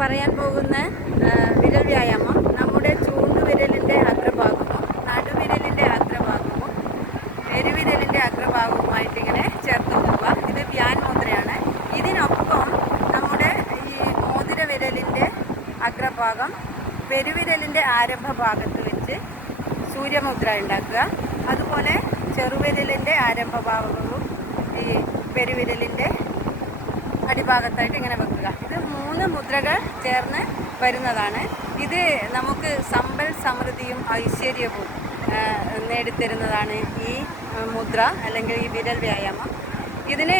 പറയാൻ പോകുന്ന വിരൽ വ്യായാമം നമ്മുടെ ചൂണ്ടുവിരലിൻ്റെ അഗ്രഭാഗവും നടുവിരലിൻ്റെ അഗ്രഭാഗവും പെരുവിരലിൻ്റെ അഗ്രഭാഗവുമായിട്ട് ഇങ്ങനെ ചേർത്ത് വെക്കുക. ഇത് ധ്യാൻ മുദ്രയാണ്. ഇതിനൊപ്പം നമ്മുടെ ഈ മോതിര വിരലിൻ്റെ അഗ്രഭാഗം പെരുവിരലിൻ്റെ ആരംഭ ഭാഗത്ത് വെച്ച് സൂര്യമുദ്ര ഉണ്ടാക്കുക. അതുപോലെ ചെറുവിരലിൻ്റെ ആരംഭ ഭാഗവും ഈ പെരുവിരലിൻ്റെ അടിഭാഗത്തായിട്ട് ഇങ്ങനെ വെക്കുക. ഇത് 3 മുദ്രകൾ ചേർന്ന് വരുന്നതാണ്. ഇത് നമുക്ക് സമ്പൽ സമൃദ്ധിയും ഐശ്വര്യവും നേടിത്തരുന്നതാണ് ഈ മുദ്ര അല്ലെങ്കിൽ ഈ വിരൽ വ്യായാമം. ഇതിന്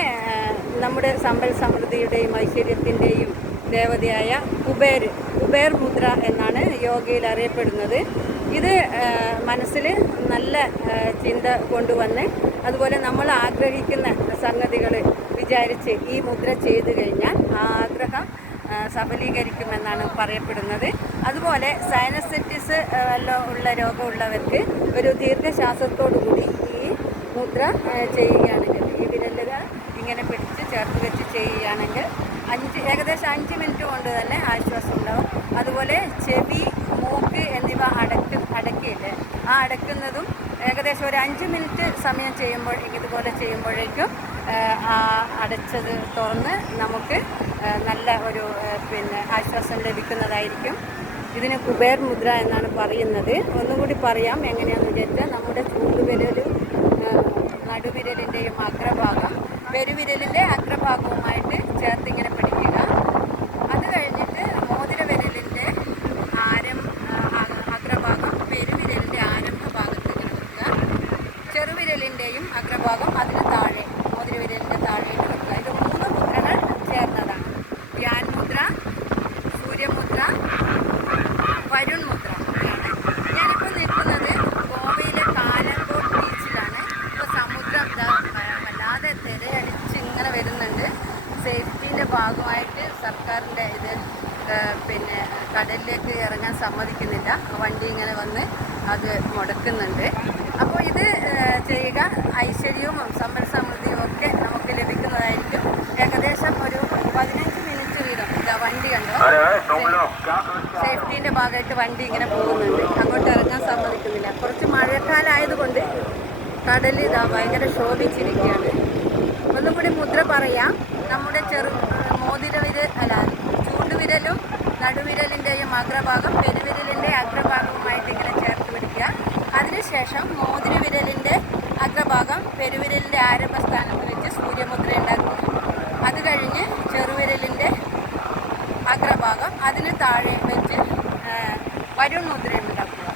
നമ്മുടെ സമ്പൽ സമൃദ്ധിയുടെയും ഐശ്വര്യത്തിൻ്റെയും ദേവതയായ കുബേർ മുദ്ര എന്നാണ് യോഗയിൽ അറിയപ്പെടുന്നത്. ഇത് മനസ്സിൽ നല്ല ചിന്ത കൊണ്ടുവന്ന് അതുപോലെ നമ്മൾ ആഗ്രഹിക്കുന്ന സംഗതികൾ വിചാരിച്ച് ഈ മുദ്ര ചെയ്തു കഴിഞ്ഞാൽ ആ ആഗ്രഹം സഫലീകരിക്കുമെന്നാണ് പറയപ്പെടുന്നത്. അതുപോലെ സൈനസൈറ്റിസ് എല്ലാം ഉള്ള രോഗമുള്ളവർക്ക് ഒരു ദീർഘശ്വാസത്തോടു കൂടി ഈ മുദ്ര ചെയ്യുകയാണെങ്കിൽ, ഈ വിരലുകൾ ഇങ്ങനെ പിടിച്ച് ചേർത്ത് വെച്ച് ചെയ്യുകയാണെങ്കിൽ ഏകദേശം 5 മിനിറ്റ് കൊണ്ട് തന്നെ ആശ്വാസം ഉണ്ടാവും. അതുപോലെ ചെവി, മൂക്ക് എന്നിവ അടക്കിയില്ലേ, ആ അടക്കുന്നതും ഏകദേശം ഒരു 5 മിനിറ്റ് സമയം ഇതുപോലെ ചെയ്യുമ്പോഴേക്കും ആ അടച്ചത് തുറന്ന് നമുക്ക് നല്ല ഒരു ആശ്വാസം ലഭിക്കുന്നതായിരിക്കും. ഇതിന് കുബേർ മുദ്ര എന്നാണ് പറയുന്നത്. ഒന്നുകൂടി പറയാം എങ്ങനെയാണെന്ന് വിചാരിച്ചാൽ, നമ്മുടെ ചൂണ്ടുവിരലും നടുവിരലിൻ്റെയും അഗ്രഭാഗം പെരുവിരലിൻ്റെ അഗ്രഭാഗവുമായിട്ട് ചേർത്ത് ഇങ്ങനെ പിടിക്കുക. അത് കഴിഞ്ഞിട്ട് മോതിര വിരലിൻ്റെ അഗ്രഭാഗം പെരുവിരലിൻ്റെ ആരംഭ ഭാഗത്ത് ഇങ്ങനെ വെക്കുക. ചെറുവിരലിൻ്റെയും അഗ്രഭാഗം അതിന് താഴെ മോതിര വിരലിൻ്റെ താഴെയിട്ട് വെക്കുക. ഇത് 3 മുദ്രകൾ ചേർന്നതാണ്. ധ്യാൻ മുദ്ര, സൂര്യമുദ്ര, വരുൺ മുദ്ര ആണ്. ഞാനിപ്പോൾ നിൽക്കുന്നത് ഗോവയിലെ കാലങ്കോട്ട് ബീച്ചിലാണ്. ഇപ്പോൾ സമുദ്രം വല്ലാതെ തിരയടിച്ച് ഇങ്ങനെ വരുന്നുണ്ട്. സേഫ്റ്റീൻ്റെ ഭാഗമായിട്ട് സർക്കാരിൻ്റെ ഇത് കടലിലേക്ക് ഇറങ്ങാൻ സമ്മതിക്കുന്നില്ല. വണ്ടി ഇങ്ങനെ വന്ന് അത് മുടക്കുന്നുണ്ട്. അപ്പോൾ ഇത് ചെയ്യുക, ഐശ്വര്യവും സമ്പൽ സമൃദ്ധിയും ഒക്കെ നമുക്ക് ലഭിക്കുന്നതായിരിക്കും. ഏകദേശം ഒരു 15 മിനിറ്റ് വീതം വണ്ടി കണ്ടോ, സേഫ്റ്റീൻ്റെ ഭാഗമായിട്ട് വണ്ടി ഇങ്ങനെ പോകുന്നുണ്ട്. അങ്ങോട്ട് ഇറങ്ങാൻ സമ്മതിക്കുന്നില്ല. കുറച്ച് മഴക്കാലമായതുകൊണ്ട് കടൽ ഭയങ്കര ശോഭിച്ചിരിക്കുകയാണ്. ഒന്നുകൂടി മുദ്ര പറയാം. നമ്മുടെ ചൂണ്ടുവിരലും നടുവിരലിൻ്റെയും അഗ്രഭാഗം പെരുവിരലിൻ്റെ അഗ്രഭാഗവുമായിട്ട് ഇങ്ങനെ ചേർത്ത് പിടിക്കുക. അതിനുശേഷം മോതിര വിരലിൻ്റെ അഗ്രഭാഗം പെരുവിരലിൻ്റെ ആരംഭസ്ഥാനത്ത് വെച്ച് സൂര്യമുദ്ര ഉണ്ടാക്കുക. അത് കഴിഞ്ഞ് ചെറുവിരലിൻ്റെ അഗ്രഭാഗം അതിന് താഴെ വെച്ച് വരുൺ മുദ്ര ഉണ്ടാക്കുക.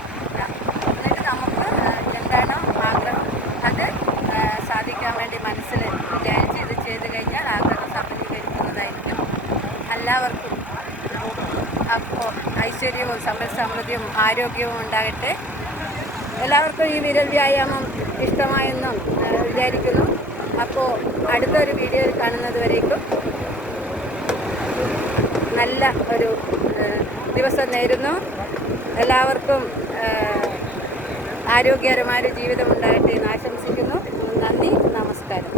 എന്നിട്ട് നമുക്ക് എന്താണോ ആഗ്രഹം അത് സാധിക്കാൻ വേണ്ടി മനസ്സിൽ വിചാരിച്ച് ഇത് ചെയ്ത് കഴിഞ്ഞാൽ ആഗ്രഹം സഫലീകരിക്കുന്നതായിരിക്കും. എല്ലാവർക്കും അപ്പോൾ ഐശ്വര്യവും സമ്പൽ സമൃദ്ധിയും ആരോഗ്യവും ഉണ്ടാകട്ടെ. എല്ലാവർക്കും ഈ വിരൽ വ്യായാമം ഇഷ്ടമായെന്നും വിചാരിക്കുന്നു. അപ്പോൾ അടുത്തൊരു വീഡിയോയിൽ കാണുന്നത് വരേക്കും നല്ല ഒരു ദിവസം നേരുന്നു. എല്ലാവർക്കും ആരോഗ്യകരമായ ജീവിതം ഉണ്ടാകട്ടെ എന്ന് ആശംസിക്കുന്നു. നന്ദി, നമസ്കാരം.